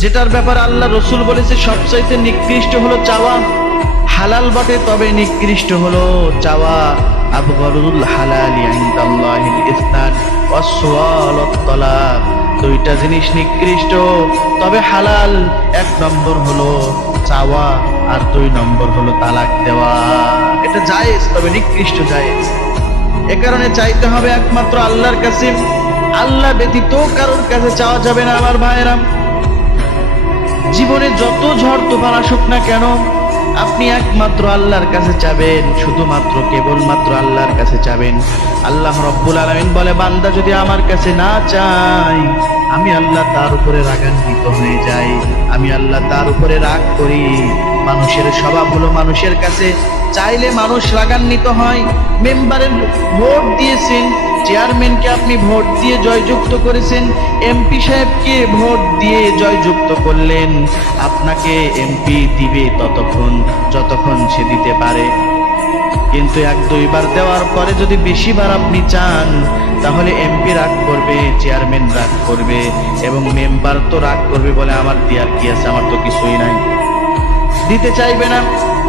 যেটার ব্যাপারে আল্লাহ রসুল বলেছে সবচাইতে নিকৃষ্ট হলো চাওয়া, হালাল বটে তবে নিকৃষ্ট হলো চাওয়া। আবগরুল হালালি ইনদাল্লাহিল ইসনাদ ওয়াস-সুআল ওয়াত-তালাক। দুইটা জিনিস নিকৃষ্ট তবে হালাল, এক নম্বর হলো চাওয়া আর দুই নম্বর হলো তালাক দেওয়া। এটা জায়েজ তবে নিকৃষ্ট জায়েজ। এ কারণে চাইতে হবে একমাত্র আল্লাহর কাছে, আল্লাহ ব্যতীত কারোর কাছে চাওয়া যাবে না। আমার ভাইয়েরা, জীবনে যত ঝড় তুফান আসুক না কেন আপনি একমাত্র আল্লাহর কাছে চাবেন, শুধুমাত্র কেবলমাত্র আল্লাহর কাছে চাবেন। আল্লাহ রাব্বুল আলামিন বলে, বান্দা যদি আমার কাছে না চায় আমি আল্লাহ তার উপরে রাগান্বিত হয়ে যাই, আমি আল্লাহ তার উপরে রাগ করি। মানুষের স্বভাব হলো মানুষের কাছে চাইলে মানুষ রাগান্বিত হয়। মেম্বারের ভোট দিয়েছেন, চেয়ারম্যানকে আপনি ভোট দিয়ে জয়যুক্ত করেছেন, এমপি সাহেবকে ভোট দিয়ে জয়যুক্ত করলেন। আপনাকে এমপি দিবে ততক্ষণ যতক্ষণ সে দিতে পারে, কিন্তু এক দুইবার দেওয়ার পরে যদি বেশিবার আপনি চান তাহলে এমপি রাগ করবে, চেয়ারম্যান রাগ করবে এবং মেম্বার তো রাগ করবে, বলে আমার দেওয়ার কি আছে, আমার তো কিছুই নাই, দিতে চাইবে না।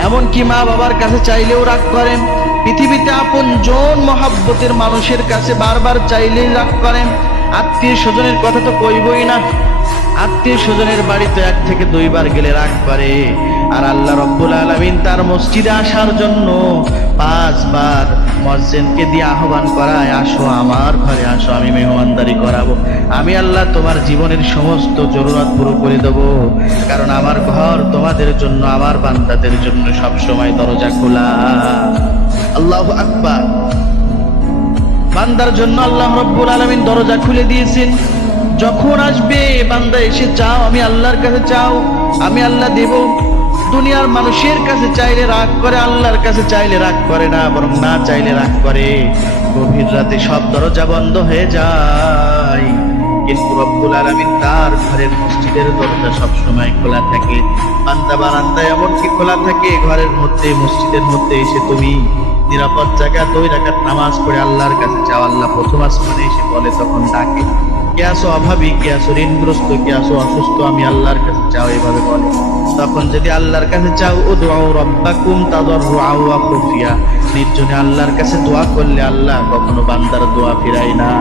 এমনকি মা বাবার কাছে চাইলেও রাগ করেন, পৃথিবীতে আপন জন মহাব্বতের মানুষের কাছে বারবার চাইলেই রাগ করেন। আত্মীয় স্বজনের কথা তো কইবই না, আত্মীয় স্বজনের বাড়িতে এক থেকে দুইবার গেলে রাগ করে। আর আল্লাহ রাব্বুল আলামিন তার মসজিদে আসার জন্য 5 বার মুয়াজ্জিনকে দিয়ে আহ্বান করায়, আসো আমার ঘরে আসো, আমি মেহমানদারি করাবো, আমি আল্লাহ তোমার জীবনের সমস্ত জরুরত পুরো করে দেবো, কারণ আমার ঘর তোমাদের জন্য, আমার বান্দাদের জন্য সব সময় দরজা খোলা। আল্লাহু আকবার। বান্দার জন্য আল্লাহ রাব্বুল আলামিন দরজা খুলে দিয়েছেন। যখন আসবে বান্দা এসে চাও, আমি আল্লাহর কাছে চাও, আমি আল্লাহ দেব। দুনিয়ার মানুষের কাছে চাইলে রাগ করে, আল্লাহর কাছে চাইলে রাগ করে না, বরং না চাইলে রাগ করে। গভীর রাতে সব দরজা বন্ধ হয়ে যায়, কিন্তু রব্বুল আলামিন তার ঘরের মসজিদের দরজা সব সময় খোলা থাকে। বান্দা বারান্দা এমনকি খোলা থাকে, ঘরের মধ্যে মসজিদের মধ্যে এসে তুমি নিরাপদ জায়গা 2 রাকাত নামাজ পড়ে আল্লাহর কাছে চাও। আল্লাহ প্রথম আসমানে এসে বলে, তখন ডাকে, কে আসো অভাবী, কে আসো ঋণগ্রস্ত, কে আসো অসুস্থ, আমি আল্লাহর কাছে চাও, এইভাবে বলে। তখন যদি আল্লাহর কাছে চাও, উদউ রাব্বাকুম তাদাররুআ ওয়া খুফিয়া, নির্জনে আল্লাহর কাছে দোয়া করলে আল্লাহ কখনো বান্দার দোয়া ফিরায় না।